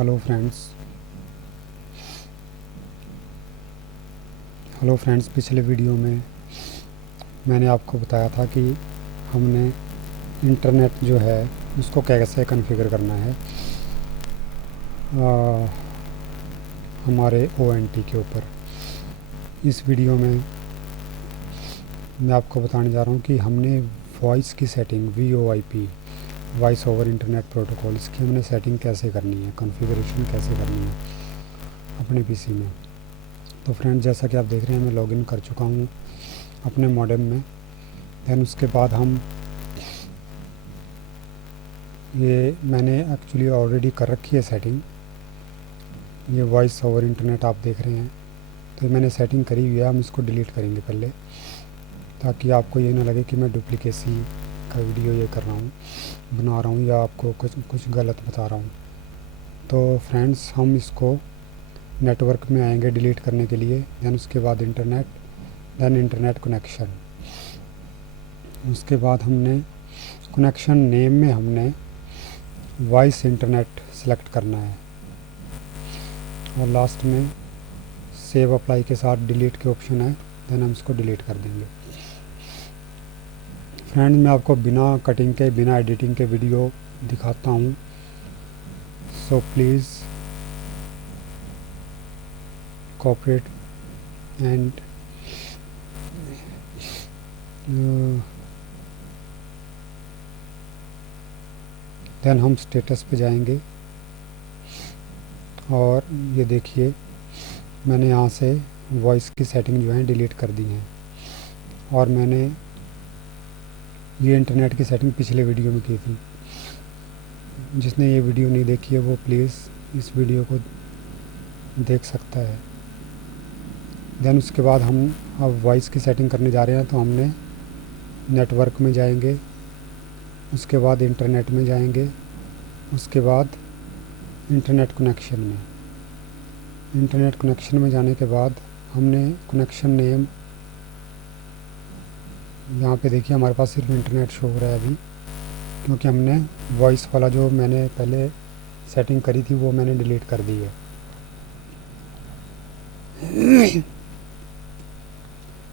Hello friends, पिछले video में मैंने आपको बताया था कि हमने इंटरनेट जो है उसको कैसे कॉन्फ़िगर करना है हमारे ONT के ऊपर। इस वीडियो में मैं आपको बताने जा रहा हूँ कि हमने वॉइस की setting VoIP voice over internet protocol, इसकी हमने सेटिंग कैसे करनी है, कॉन्फ़िगरेशन कैसे करनी है अपने पीसी में। तो फ्रेंड्स, जैसा कि आप देख रहे हैं मैं लॉगिन कर चुका हूँ अपने मॉडेम में। दैन उसके बाद हम ये मैंने एक्चुअली ऑलरेडी कर रखी है सेटिंग। ये वॉइस ओवर इंटरनेट आप देख रहे हैं, तो ये मैंने सेटिंग करी हुई है। हम इसको डिलीट करेंगे पहले, ताकि आपको ये ना लगे कि मैं डुप्लीकेसी का वीडियो ये कर रहा हूँ, बना रहा हूँ या आपको कुछ गलत बता रहा हूँ। तो फ्रेंड्स, हम इसको नेटवर्क में आएंगे डिलीट करने के लिए। दैन उसके बाद इंटरनेट, दैन इंटरनेट कनेक्शन। उसके बाद हमने कनेक्शन नेम में हमने वॉइस इंटरनेट सेलेक्ट करना है, और लास्ट में सेव अप्लाई के साथ डिलीट के ऑप्शन है। दैन हम इसको डिलीट कर देंगे। फ्रेंड्स, मैं आपको बिना कटिंग के, बिना एडिटिंग के वीडियो दिखाता हूँ, so please cooperate and then हम स्टेटस पे जाएंगे, और ये देखिए मैंने यहाँ से वॉइस की सेटिंग जो है डिलीट कर दी है। और मैंने ये इंटरनेट की सेटिंग पिछले वीडियो में की थी। जिसने ये वीडियो नहीं देखी है वो प्लीज़ इस वीडियो को देख सकता है। देन उसके बाद हम अब वॉइस की सेटिंग करने जा रहे हैं। तो हमने नेटवर्क में जाएंगे, उसके बाद इंटरनेट में जाएंगे, उसके बाद इंटरनेट कनेक्शन में। इंटरनेट कनेक्शन में जाने के बाद हमने कनेक्शन नेम, यहाँ पे देखिए हमारे पास सिर्फ इंटरनेट शो हो रहा है अभी, क्योंकि हमने वॉइस वाला जो मैंने पहले सेटिंग करी थी वो मैंने डिलीट कर दी है।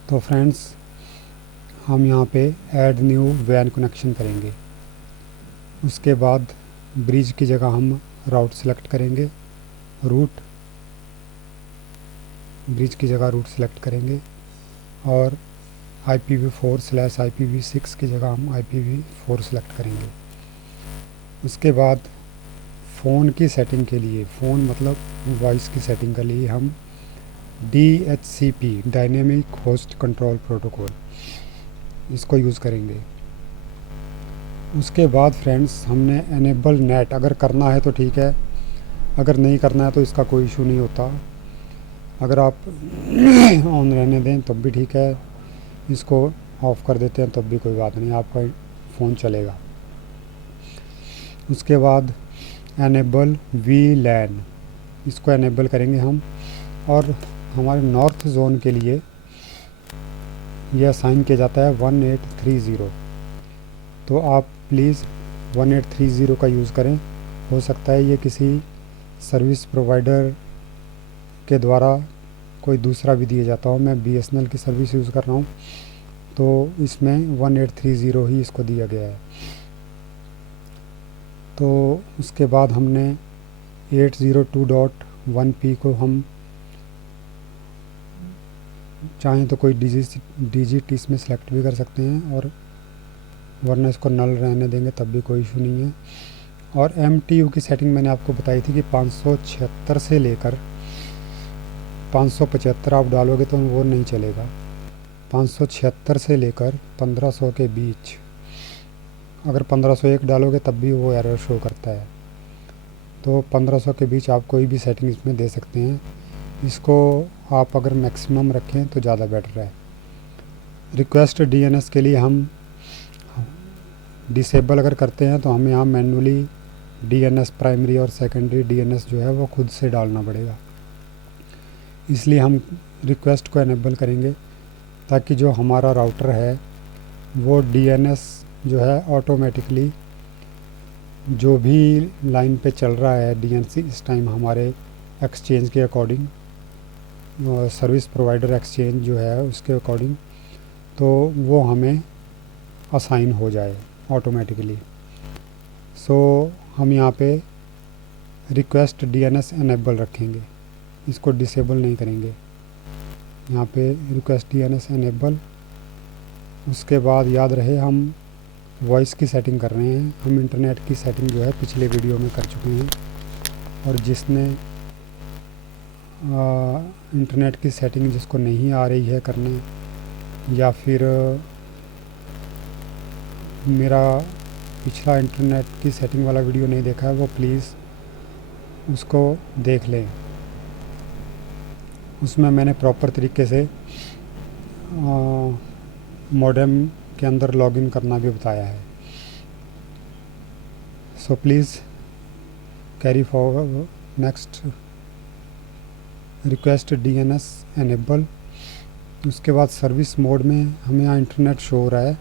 तो फ्रेंड्स, हम यहाँ पे ऐड न्यू वैन कनेक्शन करेंगे। उसके बाद ब्रिज की जगह हम राउट सेलेक्ट करेंगे, रूट, ब्रिज की जगह रूट सेलेक्ट करेंगे, और IPv4/IPv6 की जगह हम IPv4 सेलेक्ट करेंगे। उसके बाद फ़ोन की सेटिंग के लिए, फ़ोन मतलब वॉइस की सेटिंग के लिए हम DHCP dynamic host control protocol इसको यूज़ करेंगे। उसके बाद फ्रेंड्स, हमने एनेबल नेट अगर करना है तो ठीक है, अगर नहीं करना है तो इसका कोई इशू नहीं होता। अगर आप ऑन रहने दें तब भी ठीक है, इसको ऑफ़ कर देते हैं तब भी कोई बात नहीं, आपका फ़ोन चलेगा। उसके बाद एनेबल VLAN, इसको एनेबल करेंगे हम। और हमारे नॉर्थ जोन के लिए यह असाइन किया जाता है 1830। तो आप प्लीज़ 1830 का यूज़ करें। हो सकता है ये किसी सर्विस प्रोवाइडर के द्वारा कोई दूसरा भी दिया जाता हो। मैं BSNL की सर्विस यूज़ कर रहा हूँ, तो इसमें 1830 ही इसको दिया गया है। तो उसके बाद हमने 802.1p को हम चाहें तो कोई डिजिट इसमें सेलेक्ट भी कर सकते हैं, और वरना इसको नल रहने देंगे तब भी कोई इशू नहीं है। और MTU की सेटिंग मैंने आपको बताई थी कि 576 से लेकर 575 आप डालोगे तो वो नहीं चलेगा। 576 से लेकर 1500 के बीच, अगर 1501 डालोगे तब भी वो एरर शो करता है। तो 1500 के बीच आप कोई भी सेटिंग इसमें दे सकते हैं। इसको आप अगर मैक्सिमम रखें तो ज़्यादा बेटर है। रिक्वेस्ट DNS के लिए हम डिसेबल अगर करते हैं तो हमें यहाँ मैन्युअली DNS प्राइमरी और सेकेंडरी DNS जो है वो खुद से डालना पड़ेगा। इसलिए हम रिक्वेस्ट को एनेबल करेंगे, ताकि जो हमारा राउटर है वो DNS जो है ऑटोमेटिकली जो भी लाइन पे चल रहा है डीएनसी इस टाइम हमारे एक्सचेंज के अकॉर्डिंग, सर्विस प्रोवाइडर एक्सचेंज जो है उसके अकॉर्डिंग, तो वो हमें असाइन हो जाए ऑटोमेटिकली। सो हम यहाँ पे रिक्वेस्ट डीएनएस एनेबल रखेंगे, इसको डिसेबल नहीं करेंगे। यहाँ पे रिक्वेस्ट डीएनएस एनेबल। उसके बाद याद रहे हम वॉइस की सेटिंग कर रहे हैं। हम इंटरनेट की सेटिंग जो है पिछले वीडियो में कर चुके हैं, और जिसने इंटरनेट की सेटिंग जिसको नहीं आ रही है करने, या फिर मेरा पिछला इंटरनेट की सेटिंग वाला वीडियो नहीं देखा है, वो प्लीज़ उसको देख लें। उसमें मैंने प्रॉपर तरीके से मॉडेम के अंदर लॉगिन करना भी बताया है। So please carry forward. Next request DNS enable. उसके बाद सर्विस मोड में हमें यहाँ इंटरनेट शो हो रहा है,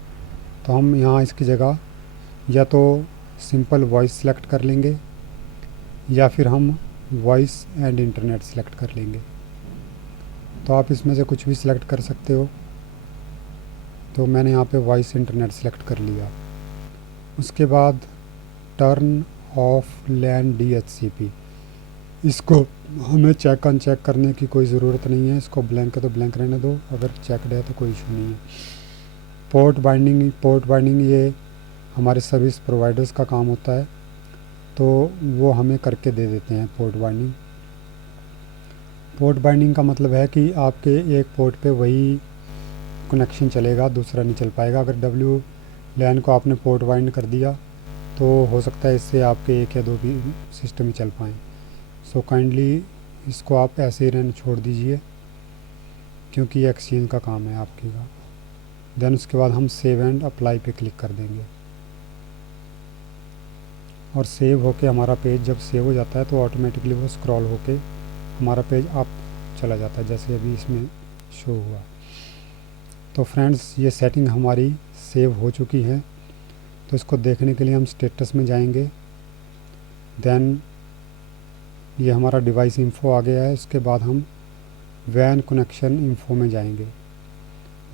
तो हम यहाँ इसकी जगह या तो सिंपल वॉइस सेलेक्ट कर लेंगे, या फिर हम वॉइस एंड इंटरनेट सेलेक्ट कर लेंगे। तो आप इसमें से कुछ भी सिलेक्ट कर सकते हो। तो मैंने यहाँ पे वॉइस इंटरनेट सेलेक्ट कर लिया। उसके बाद टर्न ऑफ लैन डीएचसीपी, इसको हमें चेक अनचेक करने की कोई ज़रूरत नहीं है। इसको ब्लैंक है तो ब्लैंक रहने दो, अगर चेकड है तो कोई इशू नहीं है। पोर्ट बाइंडिंग ये हमारे सर्विस प्रोवाइडर्स का काम होता है, तो वो हमें करके दे देते हैं पोर्ट बाइंडिंग का मतलब है कि आपके एक पोर्ट पे वही कनेक्शन चलेगा, दूसरा नहीं चल पाएगा। अगर डब्ल्यू लैन को आपने पोर्ट बाइंड कर दिया तो हो सकता है इससे आपके एक या दो भी सिस्टम ही चल पाएँ। सो काइंडली इसको आप ऐसे ही रहने छोड़ दीजिए, क्योंकि ये एक्सचेंज का काम है आपकी का। देन उसके बाद हम सेव एंड अप्लाई पे क्लिक कर देंगे, और सेव होके हमारा पेज जब सेव हो जाता है तो ऑटोमेटिकली वो स्क्रॉल होके हमारा पेज अप चला जाता है, जैसे अभी इसमें शो हुआ। तो फ्रेंड्स, ये सेटिंग हमारी सेव हो चुकी है। तो इसको देखने के लिए हम स्टेटस में जाएंगे। देन ये हमारा डिवाइस इन्फो आ गया है। इसके बाद हम वैन कनेक्शन इन्फो में जाएंगे।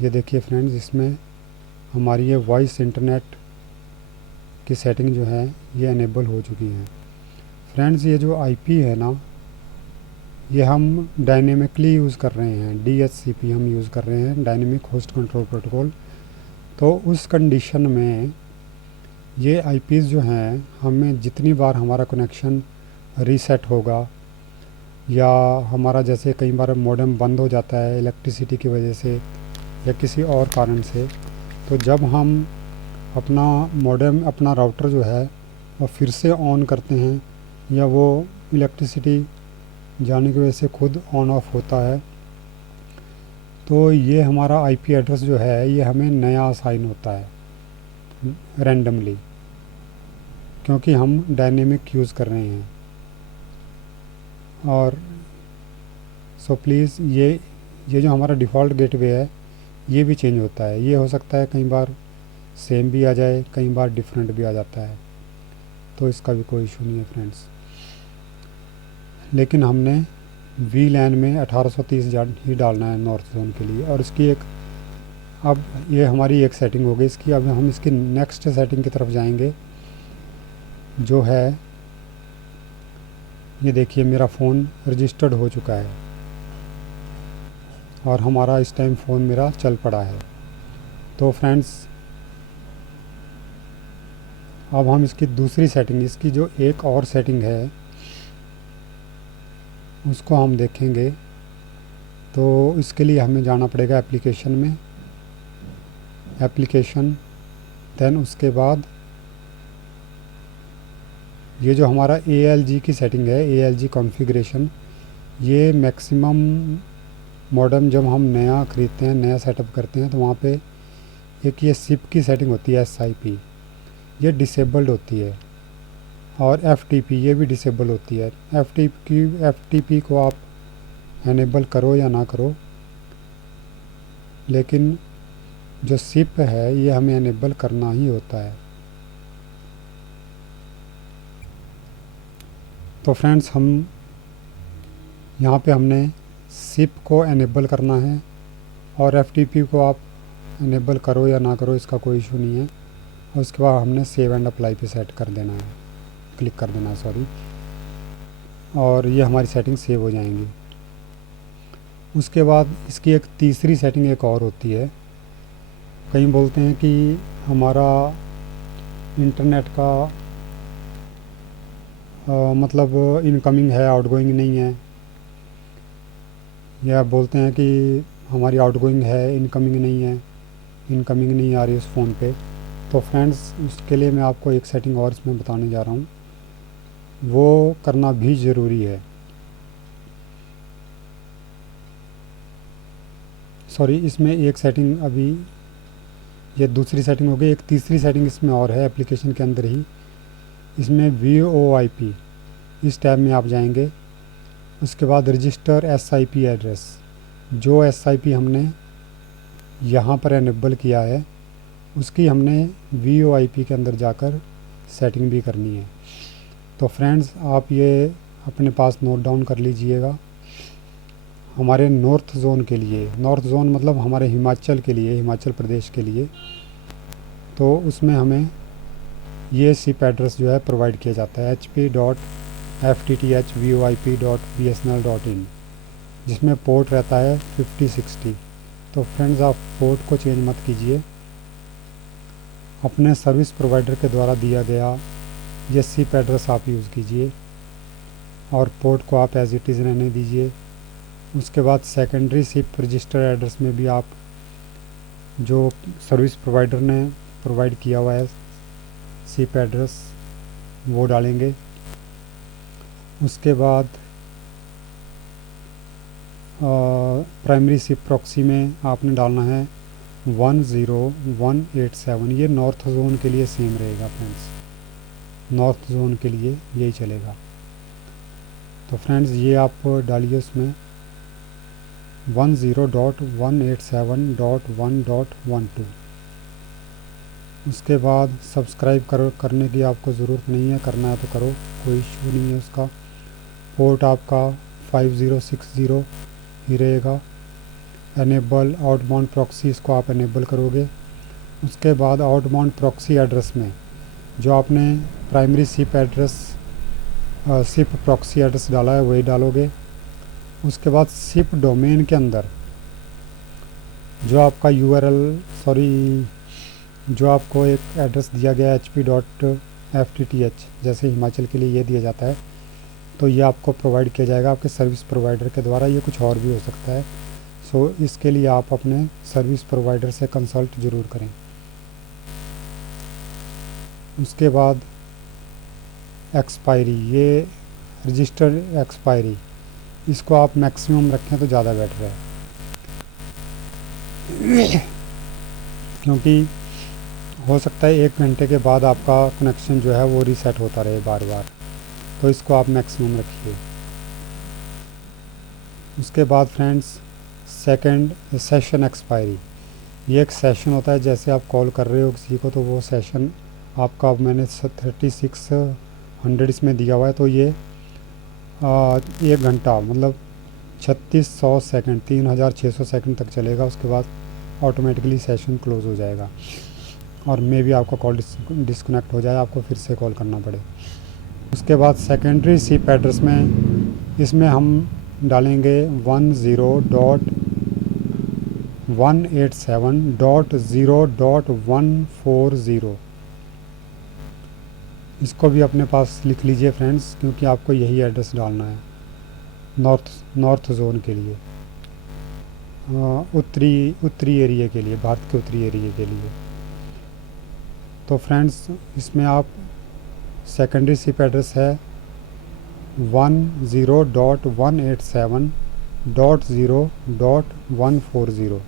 ये देखिए फ्रेंड्स, इसमें हमारी ये वॉइस इंटरनेट की सेटिंग जो है ये अनेबल हो चुकी है। फ्रेंड्स, ये जो आईपी है ना, ये हम डायनेमिकली यूज़ कर रहे हैं। डीएचसीपी हम यूज़ कर रहे हैं, डायनेमिक होस्ट कंट्रोल प्रोटोकॉल। तो उस कंडीशन में ये आईपीज़ जो हैं, हमें जितनी बार हमारा कनेक्शन रीसेट होगा, या हमारा जैसे कई बार मॉडेम बंद हो जाता है इलेक्ट्रिसिटी की वजह से या किसी और कारण से, तो जब हम अपना मॉडेम, अपना राउटर जो है वो फिर से ऑन करते हैं, या वो इलेक्ट्रिसिटी जाने की वजह से खुद ऑन ऑफ होता है, तो ये हमारा आईपी एड्रेस जो है ये हमें नया असाइन होता है रैंडमली, क्योंकि हम डायनेमिक यूज़ कर रहे हैं। और सो प्लीज़ ये जो हमारा डिफ़ॉल्ट गेटवे है ये भी चेंज होता है। ये हो सकता है कई बार सेम भी आ जाए, कई बार डिफरेंट भी आ जाता है, तो इसका भी कोई इशू नहीं है फ्रेंड्स। लेकिन हमने वी लैन में 1830 ही डालना है नॉर्थ जोन के लिए। और इसकी एक, अब ये हमारी एक सेटिंग हो गई इसकी। अब हम इसकी नेक्स्ट सेटिंग की तरफ जाएंगे, जो है ये देखिए मेरा फ़ोन रजिस्टर्ड हो चुका है, और हमारा इस टाइम फ़ोन मेरा चल पड़ा है। तो फ्रेंड्स, अब हम इसकी दूसरी सेटिंग, इसकी जो एक और सेटिंग है उसको हम देखेंगे। तो इसके लिए हमें जाना पड़ेगा एप्लीकेशन में, एप्लीकेशन। देन उसके बाद ये जो हमारा ALG की सेटिंग है, ALG कॉन्फ़िगरेशन, ये मैक्सिमम मॉडेम जब हम नया ख़रीदते हैं, नया सेटअप करते हैं, तो वहाँ पे एक ये SIP की सेटिंग होती है, SIP, ये डिसेबल्ड होती है। और FTP ये भी डिसेबल होती है। FTP को आप एनेबल करो या ना करो, लेकिन जो SIP है ये हमें एनेबल करना ही होता है। तो फ्रेंड्स हम यहाँ पे हमने सिप को एनेबल करना है, और एफटीपी को आप एनेबल करो या ना करो इसका कोई इशू नहीं है। और उसके बाद हमने सेव एंड अप्लाई पे सेट कर देना है, क्लिक कर देना है सॉरी, और ये हमारी सेटिंग सेव हो जाएंगी। उसके बाद इसकी एक तीसरी सेटिंग एक और होती है। कई बोलते हैं कि हमारा इंटरनेट का मतलब इनकमिंग है, आउटगोइंग नहीं है, या बोलते हैं कि हमारी आउटगोइंग है, इनकमिंग नहीं आ रही उस फ़ोन पे। तो फ्रेंड्स उसके लिए मैं आपको एक सेटिंग और इसमें बताने जा रहा हूँ, वो करना भी ज़रूरी है। सॉरी, इसमें एक सेटिंग अभी, ये दूसरी सेटिंग हो गई, एक तीसरी सेटिंग इसमें और है एप्लीकेशन के अंदर ही। इसमें VoIP इस टैब में आप जाएंगे। उसके बाद रजिस्टर SIP एड्रेस, जो SIP हमने यहाँ पर एनेबल किया है उसकी हमने VoIP के अंदर जाकर सेटिंग भी करनी है। तो फ्रेंड्स आप ये अपने पास नोट डाउन कर लीजिएगा। हमारे नॉर्थ जोन के लिए, नॉर्थ जोन मतलब हमारे हिमाचल के लिए, हिमाचल प्रदेश के लिए, तो उसमें हमें ये सिप एड्रेस जो है प्रोवाइड किया जाता है hp.ftthvoip.bsnl.in, जिसमें पोर्ट रहता है 5060। तो फ्रेंड्स आप पोर्ट को चेंज मत कीजिए, अपने सर्विस प्रोवाइडर के द्वारा दिया गया ये सिप एड्रेस आप यूज़ कीजिए, और पोर्ट को आप एज इट इज़ रहने दीजिए। उसके बाद सेकेंडरी सिप रजिस्टर एड्रेस में भी आप जो सर्विस प्रोवाइडर ने प्रोवाइड किया हुआ है सिप एड्रेस वो डालेंगे। उसके बाद प्राइमरी सिप प्रॉक्सी में आपने डालना है 10187। ये नॉर्थ जोन के लिए सेम रहेगा फ्रेंड्स, नॉर्थ जोन के लिए यही चलेगा। तो फ्रेंड्स ये आप डालिए उसमें 10.187.1.12। उसके बाद सब्सक्राइब करने की आपको ज़रूरत नहीं है, करना है तो करो, कोई इशू नहीं है उसका। पोर्ट आपका 5060 ही रहेगा। एनेबल आउटबाउंड प्रॉक्सी, इसको आप एनेबल करोगे। उसके बाद आउटबाउंड प्रॉक्सी एड्रेस में जो आपने primary SIP address SIP proxy address डाला है वही डालोगे। उसके बाद सिप डोमेन के अंदर जो आपका जो आपको एक एड्रेस दिया गया है hp.ftth, जैसे हिमाचल के लिए ये दिया जाता है, तो ये आपको प्रोवाइड किया जाएगा आपके सर्विस प्रोवाइडर के द्वारा। ये कुछ और भी हो सकता है, सो इसके लिए आप अपने सर्विस प्रोवाइडर से कंसल्ट ज़रूर करें। उसके बाद एक्सपायरी, ये रजिस्टर एक्सपायरी, इसको आप मैक्सिमम रखें तो ज़्यादा बेटर है, क्योंकि हो सकता है 1 घंटे के बाद आपका कनेक्शन जो है वो रीसेट होता रहे बार बार, तो इसको आप मैक्सिमम रखिए। उसके बाद फ्रेंड्स सेकंड सेशन एक्सपायरी, ये एक सेशन होता है, जैसे आप कॉल कर रहे हो किसी को तो वो सेशन आपका, अब मैंने 3600 इसमें दिया हुआ है, तो ये 1 घंटा मतलब 3600 सेकंड 3600 सेकंड तक चलेगा। उसके बाद ऑटोमेटिकली सेशन क्लोज़ हो जाएगा और मे भी आपका कॉल डिस्कनेक्ट हो जाए, आपको फिर से कॉल करना पड़े। उसके बाद सेकेंडरी सिप एड्रेस में इसमें हम डालेंगे 10.187.0.140। इसको भी अपने पास लिख लीजिए फ्रेंड्स, क्योंकि आपको यही एड्रेस डालना है नॉर्थ जोन के लिए, उत्तरी एरिया के लिए, भारत के उत्तरी एरिया के लिए। तो फ्रेंड्स इसमें आप सेकेंडरी सिप एड्रेस है 10.187.0.140।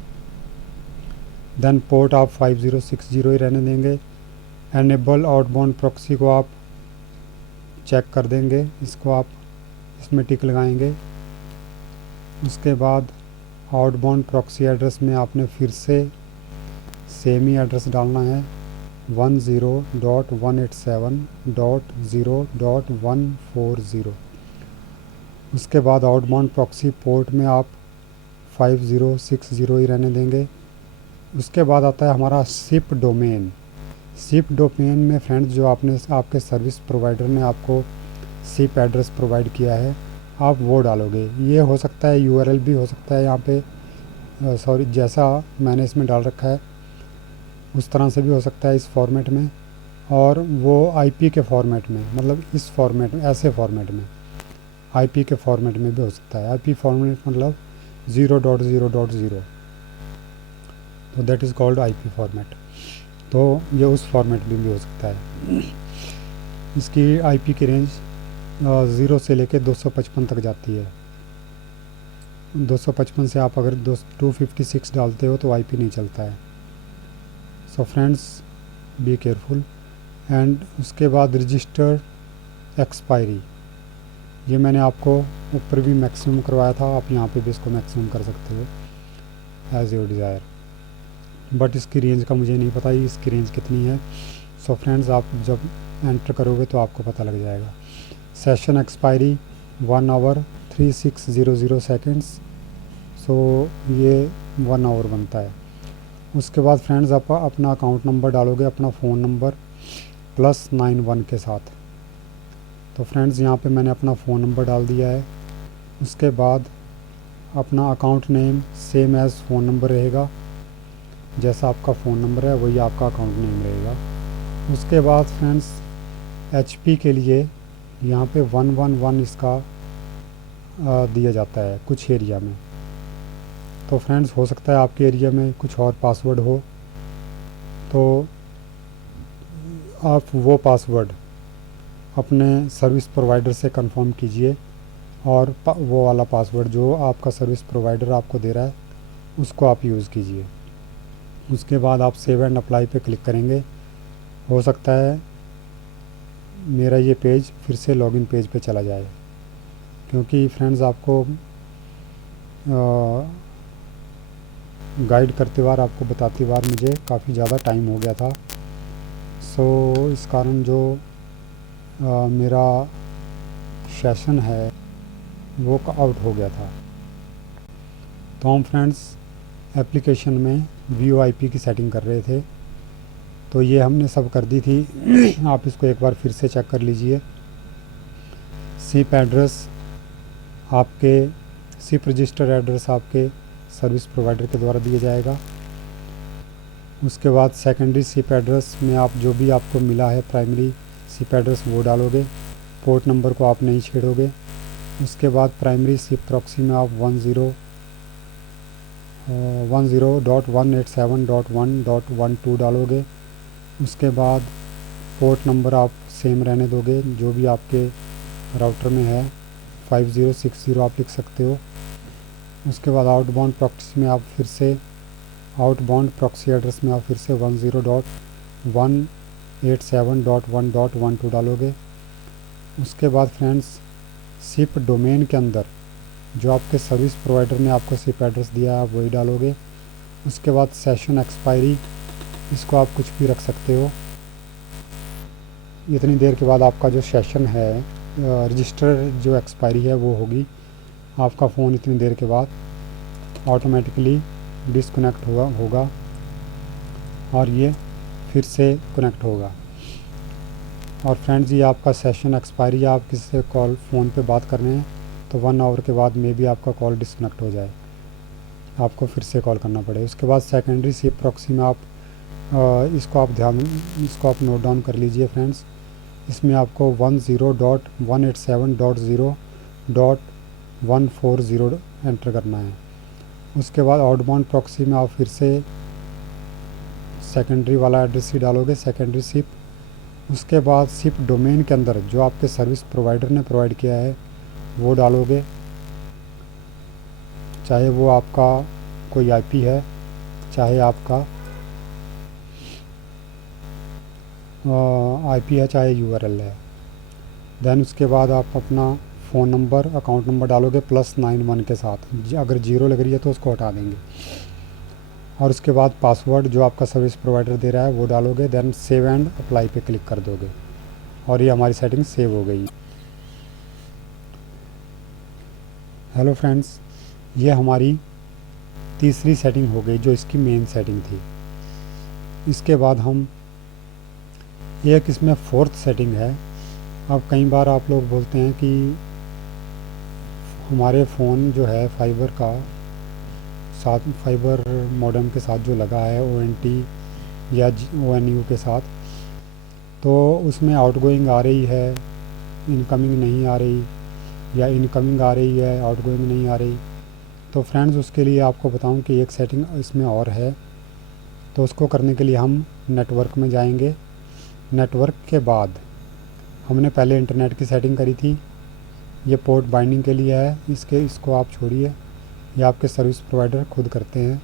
देन पोर्ट आप 5060 ही रहने देंगे। एनेबल आउटबाउंड प्रॉक्सी को आप चेक कर देंगे, इसको आप इसमें टिक लगाएंगे। उसके बाद आउटबाउंड प्रॉक्सी एड्रेस में आपने फिर से सेम ही एड्रेस डालना है 10.187.0.140। उसके बाद आउटबाउंड प्रॉक्सी पोर्ट में आप 5060 ही रहने देंगे। उसके बाद आता है हमारा सिप डोमेन। सिप डोमेन में फ्रेंड्स जो आपके सर्विस प्रोवाइडर ने आपको सिप एड्रेस प्रोवाइड किया है, आप वो डालोगे। ये हो सकता है यूआरएल भी हो सकता है यहाँ पे, सॉरी जैसा मैंने इसमें डाल रखा है उस तरह से भी हो सकता है इस फॉर्मेट में, और वो आईपी के फॉर्मेट में, मतलब इस फॉर्मेट में, ऐसे फॉर्मेट में आईपी के फॉर्मेट में भी हो सकता है। आईपी फॉर्मेट मतलब 0.0.0, तो that is called IP format. तो ये उस फॉर्मेट में भी हो सकता है। इसकी आईपी की रेंज 0 से लेकर 255 तक जाती है। 255 से आप अगर 256 डालते हो तो आईपी नहीं चलता है। So friends be careful. And उसके बाद रजिस्टर एक्सपायरी, ये मैंने आपको ऊपर भी मैक्सिमम करवाया था, आप यहाँ पे भी इसको मैक्सिमम कर सकते हो एज योर डिज़ायर, बट इसकी रेंज का मुझे नहीं पता इसकी रेंज कितनी है। सो फ्रेंड्स आप जब एंटर करोगे तो आपको पता लग जाएगा। सेशन एक्सपायरी 1 आवर 3600 सेकेंड्स, सो ये 1 आवर बनता है। उसके बाद फ्रेंड्स आप अपना अकाउंट नंबर डालोगे, अपना फ़ोन नंबर +91 के साथ। तो फ्रेंड्स यहाँ पे मैंने अपना फ़ोन नंबर डाल दिया है। उसके बाद अपना account name same as phone number रहेगा, जैसा आपका फ़ोन नंबर है वही आपका अकाउंट नेम रहेगा। उसके बाद फ्रेंड्स एचपी के लिए यहाँ पे 111 इसका दिया जाता है कुछ एरिया में। तो फ्रेंड्स हो सकता है आपके एरिया में कुछ और पासवर्ड हो, तो आप वो पासवर्ड अपने सर्विस प्रोवाइडर से कंफर्म कीजिए, और वो वाला पासवर्ड जो आपका सर्विस प्रोवाइडर आपको दे रहा है उसको आप यूज़ कीजिए। उसके बाद आप सेव एंड अप्लाई पे क्लिक करेंगे। हो सकता है मेरा ये पेज फिर से लॉगिन पेज पे चला जाए, क्योंकि फ्रेंड्स आपको गाइड करते बार, आपको बताते बार मुझे काफ़ी ज़्यादा टाइम हो गया था। सो इस कारण जो मेरा सेशन है वो आउट हो गया था। तो हम फ्रेंड्स एप्लीकेशन में VoIP की सेटिंग कर रहे थे, तो ये हमने सब कर दी थी। आप इसको एक बार फिर से चेक कर लीजिए। सिप एड्रेस आपके, सिप रजिस्टर एड्रेस आपके सर्विस प्रोवाइडर के द्वारा दिया जाएगा। उसके बाद सेकेंडरी सिप एड्रेस में आप जो भी आपको मिला है प्राइमरी सिप एड्रेस वो डालोगे, पोर्ट नंबर को आप नहीं छेड़ोगे। उसके बाद प्राइमरी सिप प्रॉक्सी में आप 10.187.1.12 डालोगे। उसके बाद पोर्ट नंबर आप सेम रहने दोगे जो भी आपके राउटर में है, 5060 आप लिख सकते हो। उसके बाद आउटबाउंड प्रॉक्सी में आप फिर से आउटबाउंड प्रॉक्सी एड्रेस में आप फिर से 10.187.1.12 डालोगे। उसके बाद फ्रेंड्स सिप डोमेन के अंदर जो आपके सर्विस प्रोवाइडर ने आपको सिप एड्रेस दिया है आप वही डालोगे। उसके बाद सेशन एक्सपायरी, इसको आप कुछ भी रख सकते हो। इतनी देर के बाद आपका जो सेशन है रजिस्टर जो एक्सपायरी है वो होगी। आपका फ़ोन इतनी देर के बाद ऑटोमेटिकली डिसकनेक्ट होगा और ये फिर से कनेक्ट होगा। और फ्रेंड्स ये आपका सेशन एक्सपायरी, आप किसी से कॉल फ़ोन पे बात कर रहे हैं तो 1 आवर के बाद में भी आपका कॉल डिसकनेक्ट हो जाए, आपको फिर से कॉल करना पड़े। उसके बाद सेकेंडरी सिप प्रॉक्सी में आप इसको आप नोट डाउन कर लीजिए फ्रेंड्स। इसमें आपको 10.187.0.140 एंटर करना है। उसके बाद आउटबाउंड प्रॉक्सी में आप फिर से सेकेंडरी वाला एड्रेस ही डालोगे, सेकेंडरी सिप। उसके बाद सिप डोमेन के अंदर जो आपके सर्विस प्रोवाइडर ने प्रोवाइड किया है वो डालोगे, चाहे वो आपका कोई आईपी है, चाहे आपका आईपी है, चाहे यूआरएल है। देन उसके बाद आप अपना फ़ोन नंबर, अकाउंट नंबर डालोगे +91 के साथ। अगर 0 लग रही है तो उसको हटा देंगे। और उसके बाद पासवर्ड जो आपका सर्विस प्रोवाइडर दे रहा है वो डालोगे, देन सेव एंड अप्लाई पे क्लिक कर दोगे और ये हमारी सेटिंग सेव हो गई। हेलो फ्रेंड्स, ये हमारी तीसरी सेटिंग हो गई जो इसकी मेन सेटिंग थी। इसके बाद हम एक इसमें फोर्थ सेटिंग है। अब कई बार आप लोग बोलते हैं कि हमारे फ़ोन जो है फाइबर का साथ, फाइबर मॉडेम के साथ जो लगा है ONT या ONU के साथ, तो उसमें आउटगोइंग आ रही है, इनकमिंग नहीं आ रही, या इनकमिंग आ रही है आउटगोइंग नहीं आ रही। तो फ्रेंड्स, उसके लिए आपको बताऊं कि एक सेटिंग इसमें और है। तो उसको करने के लिए हम नेटवर्क में जाएंगे। नेटवर्क के बाद हमने पहले इंटरनेट की सेटिंग करी थी, ये पोर्ट बाइंडिंग के लिए है, इसको आप छोड़िए, ये आपके सर्विस प्रोवाइडर खुद करते हैं।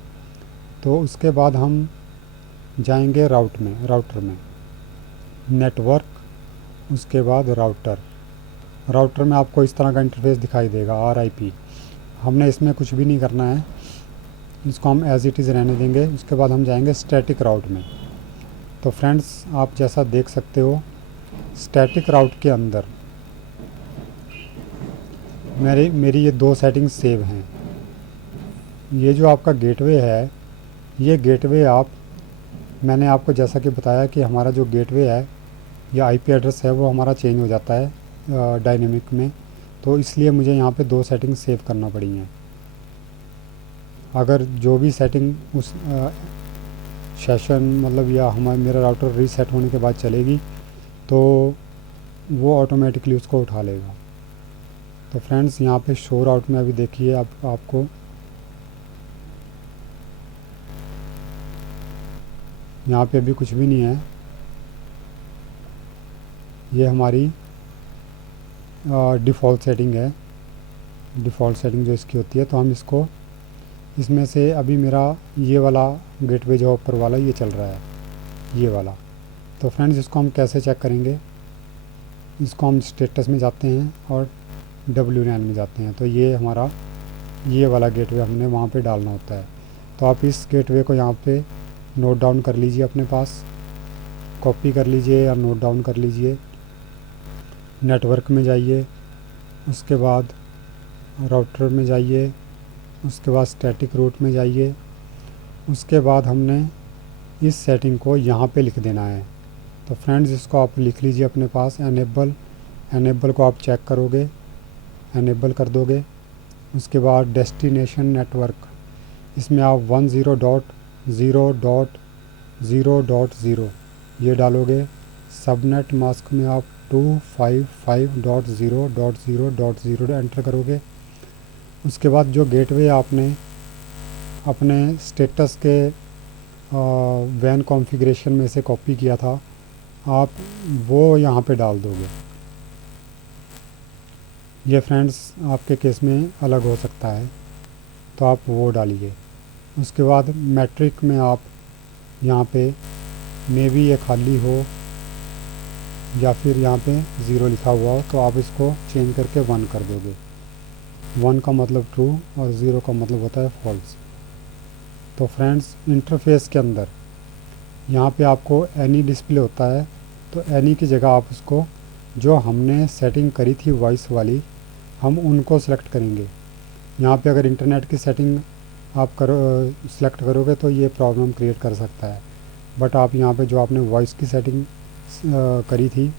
तो उसके बाद हम जाएंगे राउटर में, नेटवर्क, उसके बाद राउटर में आपको इस तरह का इंटरफेस दिखाई देगा, RIP। हमने इसमें कुछ भी नहीं करना है, इसको हम एज इट इज़ रहने देंगे। उसके बाद हम जाएंगे स्टैटिक राउट में। तो फ्रेंड्स, आप जैसा देख सकते हो, स्टैटिक राउट के अंदर मेरी ये 2 सेटिंग्स सेव हैं। ये जो आपका गेटवे है, ये गेटवे मैंने आपको जैसा कि बताया कि हमारा जो गेटवे है या IP एड्रेस है वो हमारा चेंज हो जाता है डायनेमिक में। तो इसलिए मुझे यहाँ पे 2 सेटिंग सेव करना पड़ी हैं। अगर जो भी सेटिंग उस सेशन मतलब या मेरा राउटर रीसेट होने के बाद चलेगी तो वो ऑटोमेटिकली उसको उठा लेगा। तो फ्रेंड्स, यहाँ पे शो राउट में अभी देखिए आपको यहाँ पे अभी कुछ भी नहीं है। ये हमारी डिफ़ॉल्ट सेटिंग है, डिफ़ॉल्ट सेटिंग जो इसकी होती है। तो हम इसमें से अभी मेरा ये वाला गेटवे जो ऊपर वाला ये चल रहा है, ये वाला। तो फ्रेंड्स, इसको हम कैसे चेक करेंगे? इसको हम स्टेटस में जाते हैं और WLAN में जाते हैं। तो ये हमारा ये वाला गेटवे हमने वहाँ पे डालना होता है। तो आप इस गेटवे को यहाँ पे नोट डाउन कर लीजिए, अपने पास कॉपी कर लीजिए या नोट डाउन कर लीजिए। नेटवर्क में जाइए, उसके बाद राउटर में जाइए, उसके बाद स्टैटिक रूट में जाइए। उसके बाद हमने इस सेटिंग को यहाँ पे लिख देना है। तो फ्रेंड्स, इसको आप लिख लीजिए अपने पास, एनेबल को आप चेक करोगे, एनेबल कर दोगे। उसके बाद डेस्टिनेशन नेटवर्क, इसमें आप 10.0.0.0 ये डालोगे। सबनेट मास्क में आप 255.0.0.0 एंटर करोगे। उसके बाद जो गेटवे आपने अपने स्टेटस के वैन कॉन्फ़िगरेशन में से कॉपी किया था, आप वो यहाँ पे डाल दोगे। ये फ्रेंड्स आपके केस में अलग हो सकता है, तो आप वो डालिए। उसके बाद मैट्रिक में आप यहाँ पे मे बी ये खाली हो या फिर यहाँ पे 0 लिखा हुआ हो, तो आप इसको चेंज करके 1 कर दोगे। 1 का मतलब ट्रू और 0 का मतलब होता है फॉल्स। तो फ्रेंड्स, इंटरफेस के अंदर यहाँ पे आपको एनी डिस्प्ले होता है, तो एनी की जगह आप उसको जो हमने सेटिंग करी थी वॉइस वाली, हम उनको सेलेक्ट करेंगे। यहाँ पे अगर इंटरनेट की सेटिंग आप सेलेक्ट करोगे तो ये प्रॉब्लम क्रिएट कर सकता है। बट आप यहाँ पे जो आपने वॉइस की सेटिंग करी थी,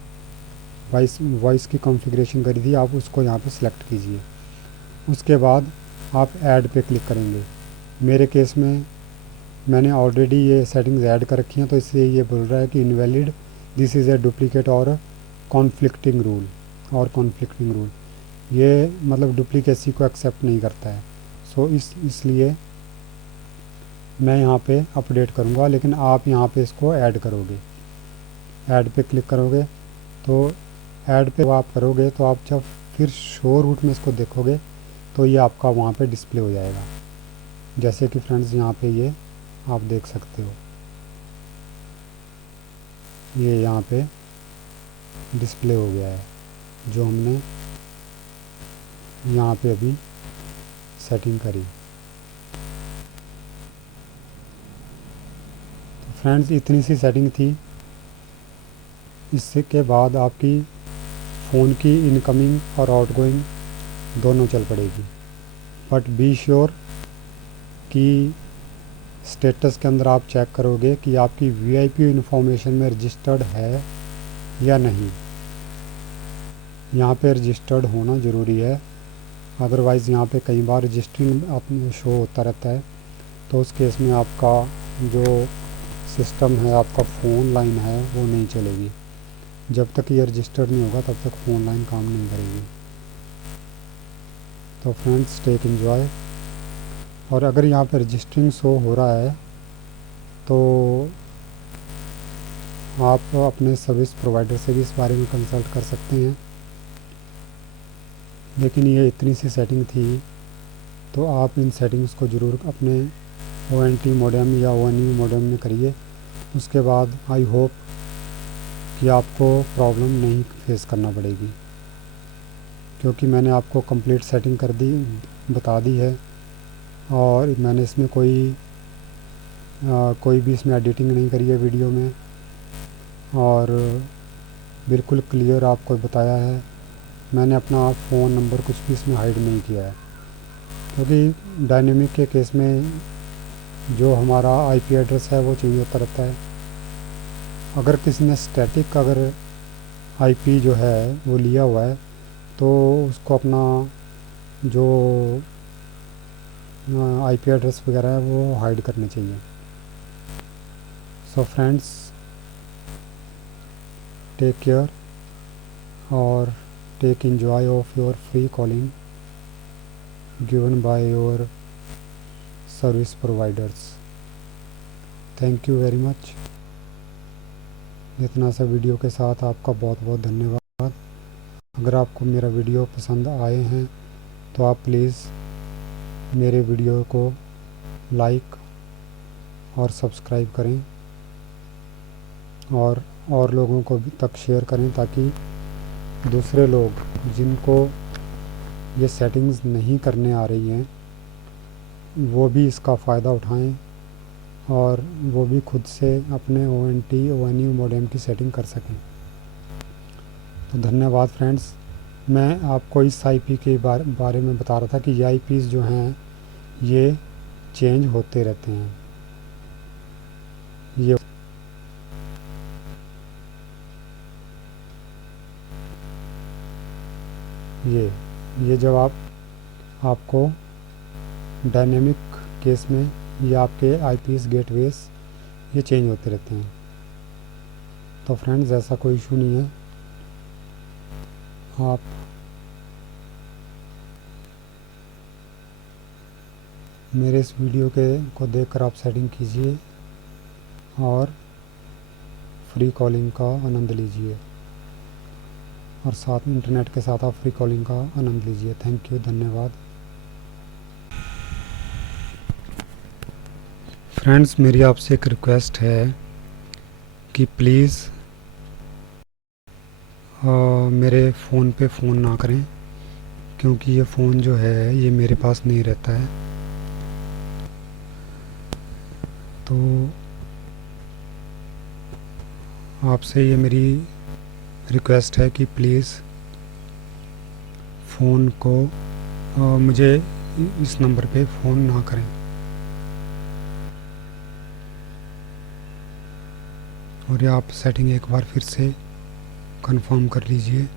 वॉइस की कॉन्फ़िगरेशन करी थी, आप उसको यहाँ पे सेलेक्ट कीजिए। उसके बाद आप ऐड पे क्लिक करेंगे। मेरे केस में मैंने ऑलरेडी ये सेटिंग्स ऐड कर रखी हैं, तो इसलिए ये बोल रहा है कि invalid, this is a duplicate और कॉन्फ्लिक्टिंग रूल। ये मतलब डुप्लीकेसी को एक्सेप्ट नहीं करता है। सो इसलिए मैं यहाँ पे अपडेट करूँगा, लेकिन आप यहाँ पे इसको ऐड करोगे। ऐड पे क्लिक करोगे, तो ऐड पे आप करोगे तो आप जब फिर शो रूट में इसको देखोगे तो ये आपका वहाँ पे डिस्प्ले हो जाएगा। जैसे कि फ्रेंड्स यहाँ पे ये आप देख सकते हो, ये यहाँ पे डिस्प्ले हो गया है जो हमने यहाँ पे अभी सेटिंग करी। फ्रेंड्स इतनी सी सेटिंग थी। इसके बाद आपकी फ़ोन की इनकमिंग और आउटगोइंग दोनों चल पड़ेगी। बट बी श्योर कि स्टेटस के अंदर आप चेक करोगे कि आपकी वीआईपी इन्फॉर्मेशन में रजिस्टर्ड है या नहीं। यहाँ पे रजिस्टर्ड होना ज़रूरी है, अदरवाइज़ यहाँ पे कई बार रजिस्टरिंग अपने शो होता रहता है, तो उस केस में आपका जो सिस्टम है, आपका फ़ोन लाइन है, वो नहीं चलेगी। जब तक ये रजिस्टर्ड नहीं होगा तब तक फ़ोन लाइन काम नहीं करेगी। तो फ्रेंड्स टेक एंजॉय। और अगर यहाँ पे रजिस्टरिंग शो हो रहा है तो आप अपने सर्विस प्रोवाइडर से भी इस बारे में कंसल्ट कर सकते हैं। लेकिन ये इतनी सी सेटिंग थी, तो आप इन सेटिंग्स को ज़रूर अपने ONT मॉडेम या ONU मॉडेम में करिए। उसके बाद आई होप कि आपको प्रॉब्लम नहीं फेस करना पड़ेगी, क्योंकि मैंने आपको कंप्लीट सेटिंग कर दी, बता दी है। और मैंने इसमें कोई भी इसमें एडिटिंग नहीं करी है वीडियो में, और बिल्कुल क्लियर आपको बताया है। मैंने अपना फ़ोन नंबर कुछ भी इसमें हाइड नहीं किया है, क्योंकि डायनेमिक के केस में जो हमारा IP एड्रेस है वो चेंज होता रहता है। अगर किसी ने स्टैटिक IP जो है वो लिया हुआ है, तो उसको अपना जो IP एड्रेस वगैरह है वो हाइड करने चाहिए। सो फ्रेंड्स टेक केयर और take enjoy of your free calling given by your service providers. Thank you very much. इतना सा वीडियो के साथ आपका बहुत बहुत धन्यवाद। अगर आपको मेरा वीडियो पसंद आए हैं तो आप प्लीज़ मेरे वीडियो को लाइक और सब्सक्राइब करें, और लोगों को भी तक शेयर करें, ताकि दूसरे लोग जिनको ये सेटिंग्स नहीं करने आ रही हैं वो भी इसका फ़ायदा उठाएं और वो भी खुद से अपने ONT ONU मॉडेम की सेटिंग कर सकें। तो धन्यवाद फ्रेंड्स। मैं आपको इस IP के बारे में बता रहा था कि ये IPs जो हैं ये चेंज होते रहते हैं। ये जब आपको डायनेमिक केस में ये आपके IPs गेटवेज ये चेंज होते रहते हैं। तो फ्रेंड्स ऐसा कोई इशू नहीं है। आप मेरे इस वीडियो को देखकर आप सेटिंग कीजिए और फ्री कॉलिंग का आनंद लीजिए, और साथ इंटरनेट के साथ आप फ्री कॉलिंग का आनंद लीजिए। थैंक यू, धन्यवाद। फ्रेंड्स मेरी आपसे एक रिक्वेस्ट है कि प्लीज़ मेरे फ़ोन पे फ़ोन ना करें, क्योंकि ये फ़ोन जो है ये मेरे पास नहीं रहता है। तो आपसे ये मेरी रिक्वेस्ट है कि प्लीज़ फ़ोन को मुझे इस नंबर पे फ़ोन ना करें। और ये आप सेटिंग एक बार फिर से कंफर्म कर लीजिए।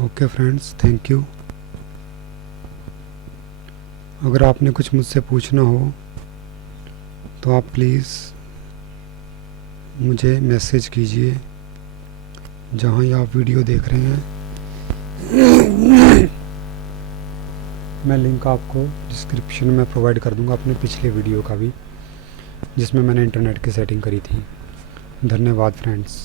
Okay friends, thank you. अगर आपने कुछ मुझसे पूछना हो तो आप प्लीज़ मुझे मैसेज कीजिए जहाँ ही आप वीडियो देख रहे हैं। मैं लिंक आपको डिस्क्रिप्शन में प्रोवाइड कर दूंगा अपने पिछले वीडियो का भी, जिसमें मैंने इंटरनेट की सेटिंग करी थी। धन्यवाद फ्रेंड्स।